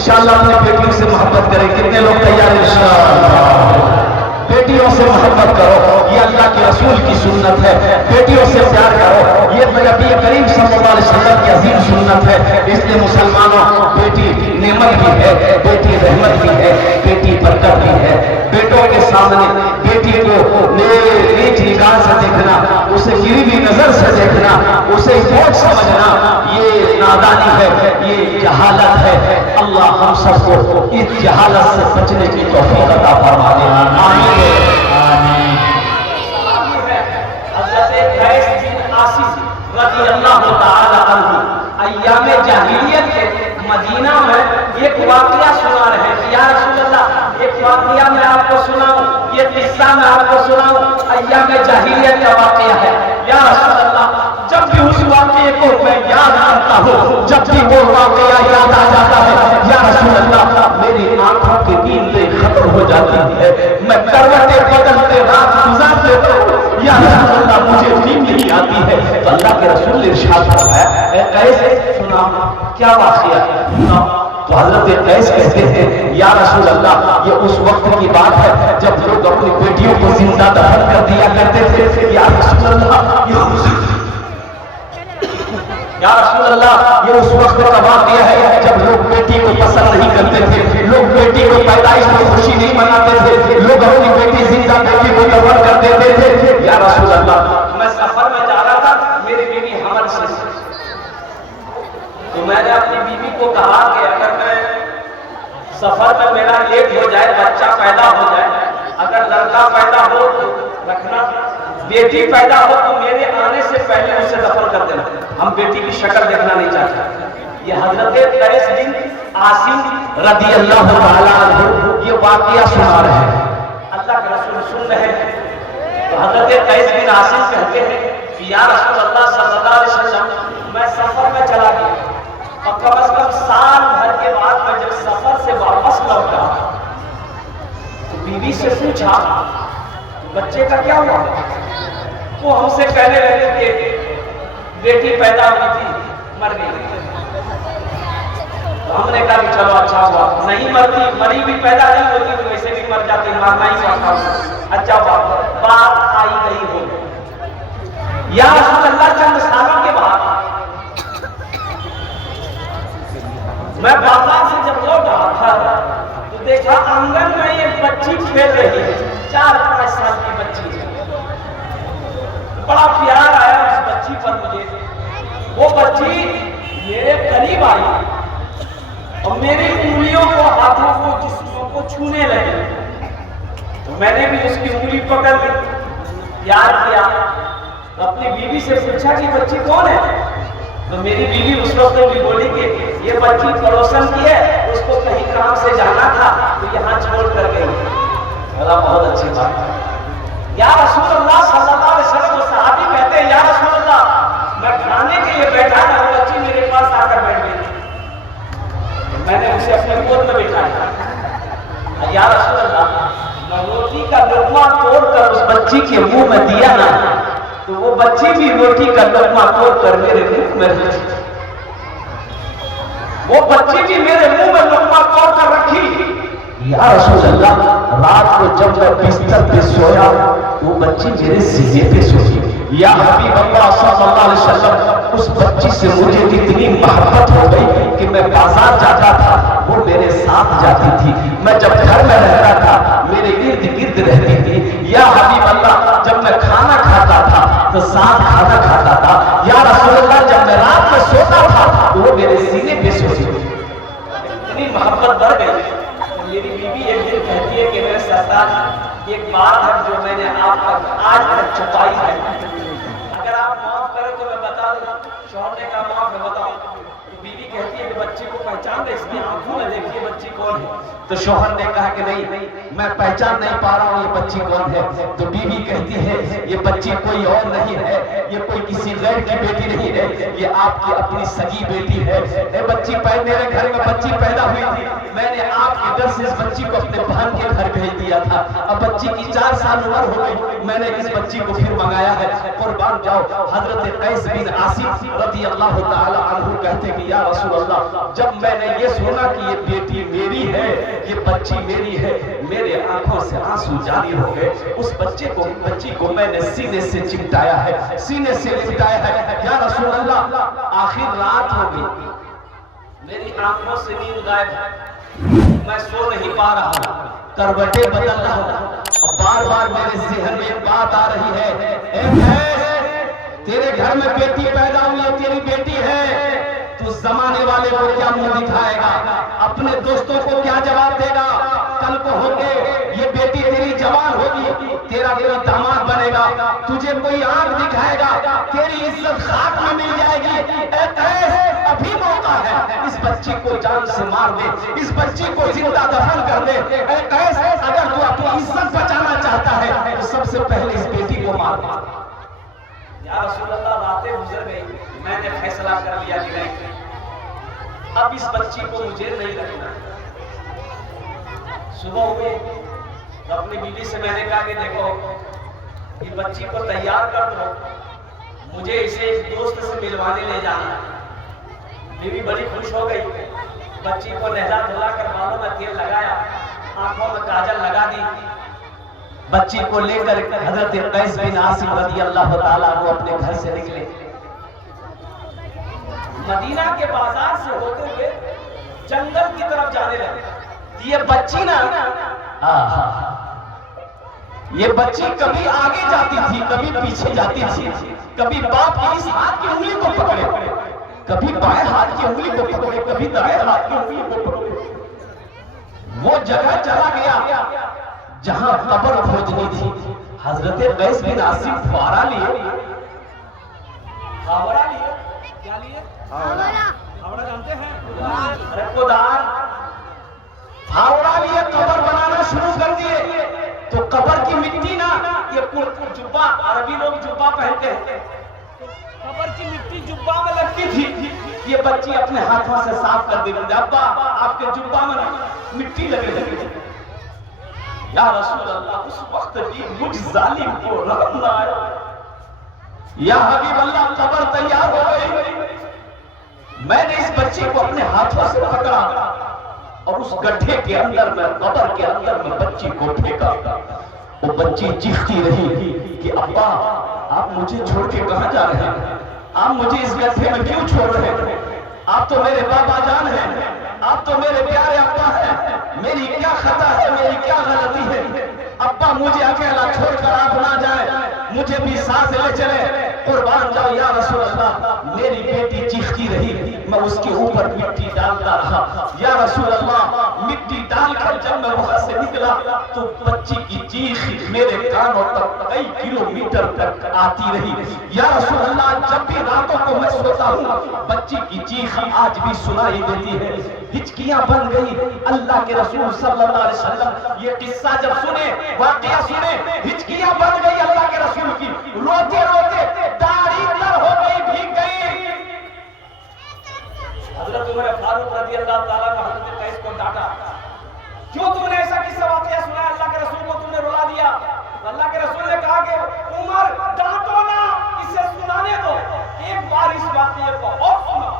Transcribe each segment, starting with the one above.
इंशाअल्लाह अपने बेटियों से मोहब्बत करें। कितने लोग तैयार हैं? इंशाअल्लाह बेटियों से मोहब्बत करो, ये अल्लाह के रसूल की सुन्नत है। बेटियों से प्यार करो, ये नबी करीम सल्लल्लाहु अलैहि वसल्लम की अजीम सुन्नत है। इसलिए मुसलमानों, बेटी नेमत भी है, बेटी रहमत भी है, बेटी बरकत भी है। बेटों के सामने बेटी को नीच निगाह से देखना, उसे गिरी हुई नजर से देखना, उसे बोझ समझना, ये नादानी है, ये जहालत है। अल्लाह हम सबको इस जहालत से बचने की तौफीक अता फरमा दे। आमीन आमीन। हज़रत कैस बिन आसिम रज़ियल्लाहु ताला अन्हु अय्यामे जाहिलियत के मदीना में एक वाकया सुना रहे हैं। या रसूल अल्लाह, एक वाकया मैं आपको सुनाऊं, ये किस्सा मैं आपको सुनाऊं, अय्यामे जाहिलियत का वाकया है। या रसूल अल्लाह, जब भी उस वाकये को मैं याद करता हूँ, जब भी वो वाकया याद आ जाता है, या रसूल अल्लाह, मेरी आंखों की नींदें खत्म हो जाती है, मैं करवटें बदलते रात गुजार देता हूँ। या रसूल अल्लाह, मुझे नींद नहीं आती है। तो अल्लाह के रसूल ने इरशाद फरमाया, कैसे सुना क्या वाकया सुना? तो हजरत कैस कहते हैं, या रसूल अल्लाह, ये उस वक्त की बात है जब लोग अपनी बेटियों को जिंदा दफन कर दिया करते थे। या रसूल अल्लाह, या रसूल अल्लाह, ये उस वक्त का वाकया है जब लोग बेटी को पसंद नहीं करते थे, लोग बेटी को पैदाइश में खुशी नहीं मनाते थे, लोग अपनी बेटी जिंदा बेटी को दफन कर देते थे। या रसूल अल्लाह, मैं सफर में जा रहा था, मेरी बीवी हमल से, तो मैंने अपनी बीवी को कहा कि अगर मैं सफर में मेरा लेट हो जाए, बच्चा पैदा हो जाए, अगर लड़का पैदा हो तो रखना, बेटी पैदा हो तो मेरे आने से पहले उसे दफन कर देना, हम बेटी की शक्ल देखना नहीं चाहते। ये हजरत कैस बिन आसिम रज़ियल्लाहु ताला अन्हु ये वाकया सुना रहे हैं, अल्लाह के रसूल सुन रहे हैं। तो हजरत कैस बिन आसिम कहते हैं कि या रसूल अल्लाह सल्लल्लाहु अलैहि वसल्लम, मैं सफर में चला गया और कम से कम साल भर के बाद मैं जब सफर से वापस लौटा तो बीवी से पूछा बच्चे का क्या हुआ? वो हमसे कहने लगे कि बेटी पैदा हुई थी, मर गई। तो हमने कहा कि चलो अच्छा हुआ, नहीं मरती, मरी भी पैदा नहीं होती तो वैसे भी मर जाती, मरना ही पड़ता। अच्छा हुआ, बात आई गई हो। या रसूल अल्लाह, चंद सालों के बाद मैं बाजार से जब लौट रहा था तो देखा आंगन में एक बच्ची खेल रही है, 4-5 साल की बच्ची है। बड़ा प्यार आया उस बच्ची पर मुझे। वो बच्ची मेरे करीब आई और मेरी उंगलियों को, हाथों को, जिस्मों को छूने लगी। तो मैंने भी उसकी उंगली पकड़ ली, प्यार किया। तो अपनी बीवी से पूछा कि बच्ची कौन है? तो मेरी बीवी उस वक्त भी बोली कि ये बच्ची पड़ोसन की है, उसको कहीं काम से जाना था तो यहाँ छोड़ कर गई। बहुत अच्छी बात। या रसूल अल्लाह सल्लल्लाहु अलैहि वसल्लम, सहाबी कहते हैं या रसूल अल्लाह, मैं खाने के लिए बैठा था, वो बच्ची मेरे पास आकर बैठ गई। मैंने उसे अपने गोद में बिठाया। या रसूल अल्लाह, मैं रोटी का लुकमा तोड़कर उस बच्ची के मुंह में दिया ना, तो वो बच्ची भी रोटी का लुकमा तोड़कर मेरे मुंह में रखी। वो बच्ची भी मेरे मुंह में लुकमा तोड़कर रखी। या रसूल अल्लाह, रात को जब मैं बिस्तर पे सोया वो बच्ची मेरे सीने पे सोई। या हबीब अल्लाह सल्लल्लाहु अलैहि वसल्लम, उस बच्ची से मुझे इतनी मोहब्बत हो गई कि मैं बाजार जाता था, वो मेरे साथ जाती थी। मैं जब घर में रहता था मेरे इर्द गिर्द रहती थी। या हबीब अल्लाह, जब मैं खाना खाता था तो साथ खाना खाता था। या रसूल अल्लाह, जब मैं रात में सोता था तो वो मेरे सीने पे सोती थी। इतनी मोहब्बत बढ़ गई। मेरी बीवी एक दिन कहती है कि मेरे सरदार, एक बात है जो मैंने आप तक आज तक छुपाई है, अगर आप माफ करें तो मैं बता दूं। शौहर ने कहा माफ है, बताओ। तो बीवी कहती है कि बच्ची को पहचान दे, इसकी आंखों में देखिए बच्ची कौन है। तो शौहर ने कहा कि नहीं, मैं पहचान नहीं पा रहा हूँ ये बच्ची कौन है। तो बीवी कहती है ये बच्ची कोई और नहीं है, ये कोई किसी गैर की बेटी नहीं है, ये आपकी अपनी सगी बेटी है। ये बच्ची मेरे घर में बच्ची पैदा हुई थी, मैंने आपके डर से इस बच्ची को अपने बहन के घर भेज दिया था। अब बच्ची की 4 साल उम्र हो गई, मैंने इस बच्ची को फिर मंगाया है। कुर्बान जाओ। हजरत कैस बिन आसिम रज़ियल्लाहु ताला अन्हु कहते कि या रसूल अल्लाह, जब मैंने ये सुना कि ये बेटी बच्ची मेरी है। मेरे आंखों से आंसू जारी हो गए। उस बच्ची को मैंने सीने से चिपटाया है, सीने से लिपटाया है। या रसूल अल्लाह, आखिर रात हो गई, मेरी आंखों से नींद गायब है, मैं सो नहीं पा रहा हूं, करवटें बदल रहा हूं और बार बार मेरे जहन में एक बात आ रही है, तेरे घर में बेटी पैदा हुई है, तेरी बेटी है, तू जमाने वाले को क्या मुंह दिखाएगा, अपने दोस्तों को क्या जवाब देगा? कल को होके ये बेटी तेरी जवान होगी, तेरा कोई दामाद बनेगा, तुझे कोई आंख दिखाएगा, तेरी इज्जत खाक में मिल जाएगी। अभी मौका है, इस बच्ची को जान से मार दे, इस बच्ची को जिंदा दफन कर दे। अगर तू अपनी इज्जत बचाना चाहता है तो सबसे पहले इस बेटी को मार दे। या रसूल अल्लाह, रातें गुजर गई, मैंने फैसला कर लिया कि नहीं, अब इस बच्ची को मुझे नहीं रखना। सुबह हुई तो अपनी बीवी से मैंने कहा कि देखो, ये बच्ची को तैयार कर दो, मुझे इसे एक दोस्त से मिलवाने ले जाना। बीवी बड़ी खुश हो गई, बच्ची को नहला धुला कर बालों में तेल लगाया, आंखों में काजल लगा दी, बच्ची को लेकर हजरत कैस बिन आसिम रज़ी अल्लाह ताला को अपने घर से निकले। मदीना के बाजार से होते हुए जंगल की तरफ जाने लगे। ये बच्ची ना, ये बच्ची कभी आगे जाती थी, कभी पीछे जाती थी, कभी बाप की इस हाथ की उंगली को पकड़े, कभी बाएं हाथ की उंगली को पकड़े, कभी दाएं हाथ की उंगली को पकड़े। वो जगह चला गया जहां कब्र खोजनी थी। हजरत कैस बिन आसिम फावड़ा लिए, फावड़ा लिए, क्या लिए? फावड़ा जानते हैं? अरे कुदार, फावड़ा लिए कब्र बनाना शुरू कर दिए। तो कब्र की मिट्टी ना, ये जुब्बा, अरबी लोग जुब्बा पहनते हैं, कब्र की मिट्टी जुब्बा में लगती थी। ये बच्ची अपने हाथों से साफ कर देती थी, अब्बा आपके जुब्बा में मिट्टी लगे लगी। या रसूल अल्लाह, उस वक्त भी मुझ जालिम को रहम ना आया। या हबीब अल्लाह, कब्र तैयार हो गई, मैंने इस बच्ची को अपने हाथों से पकड़ा और उस गड्ढे के अंदर में, कब्र के अंदर में बच्ची को फेंका। वो बच्ची चीखती रही कि अब्बा आप मुझे छोड़ के कहां जा रहे हैं, आप मुझे इस गड्ढे में क्यों छोड़ रहे हैं, आप तो मेरे बाबा जान हैं, आप तो मेरे प्यारे अब्बा हैं, मेरी क्या खता है, मेरी क्या गलती है, अब्बा मुझे अकेला छोड़कर आप ना जाए, मुझे भी साथ ले चले, कुर्बान जाओ या रसूल अल्लाह। मेरी बेटी चीखती रही, मैं उसके ऊपर मिट्टी डालता रहा। या रसूल अल्लाह, मिट्टी डालकर जब मैं वहां से निकला तो बच्ची की चीख मेरे कानों तक कई किलोमीटर तक आती रही। या रसूल अल्लाह, जब भी रातों को मैं सोता हूँ बच्ची की चीख आज भी सुनाई देती है। हिचकियां बन गई। अल्लाह के रसूल सल्लल्लाहु अलैहि वसल्लम ये किस्सा जब सुने, वाकया सुने, हिचकियां बन गई अल्लाह के रसूल की, रोते रोते दाढ़ी तर हो गई, भीग गई। हजरत उमर फारूक रज़ी अल्लाह ताला ने हजरत कैस को डांटा, क्यों तुमने ऐसा किस्सा वाकया सुनाया, अल्लाह के रसूल को तुमने रुला दिया। अल्लाह के रसूल ने कहा कि उमर डांटो ना, इसे सुनाने दो, एक बार इस वाकये को और सुनो।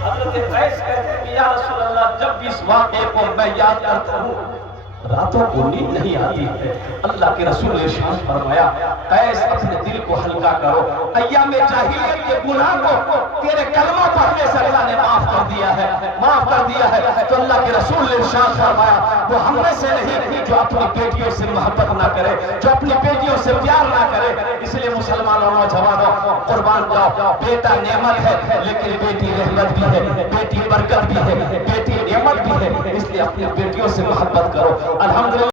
हजरत कैस कहते हैं या रसूल अल्लाह, जब इस वाकये को मैं याद करता हूँ रातों को नींद नहीं आती है। अल्लाह के रसूल ने इरशाद फरमाया, कैस अपने दिल को हल्का करो, अय्याम जाहिलियत के गुनाह को तेरे कलमा पढ़ने से अल्लाह ने माफ कर दिया है, माफ कर दिया है। तो अल्लाह के रसूल ने इरशाद फरमाया, वो हम में से नहीं जो अपनी बेटियों से मोहब्बत ना करे, जो अपनी बेटियों से प्यार ना करे। इसलिए मुसलमानों, नौजवानों, कुर्बान जाओ, बेटा नेमत है लेकिन बेटी रहमत भी है, बेटी बरकत भी है, बेटी नेमत भी है, इसलिए अपनी बेटियों से मोहब्बत करो। अल्हम्दुलिल्लाह।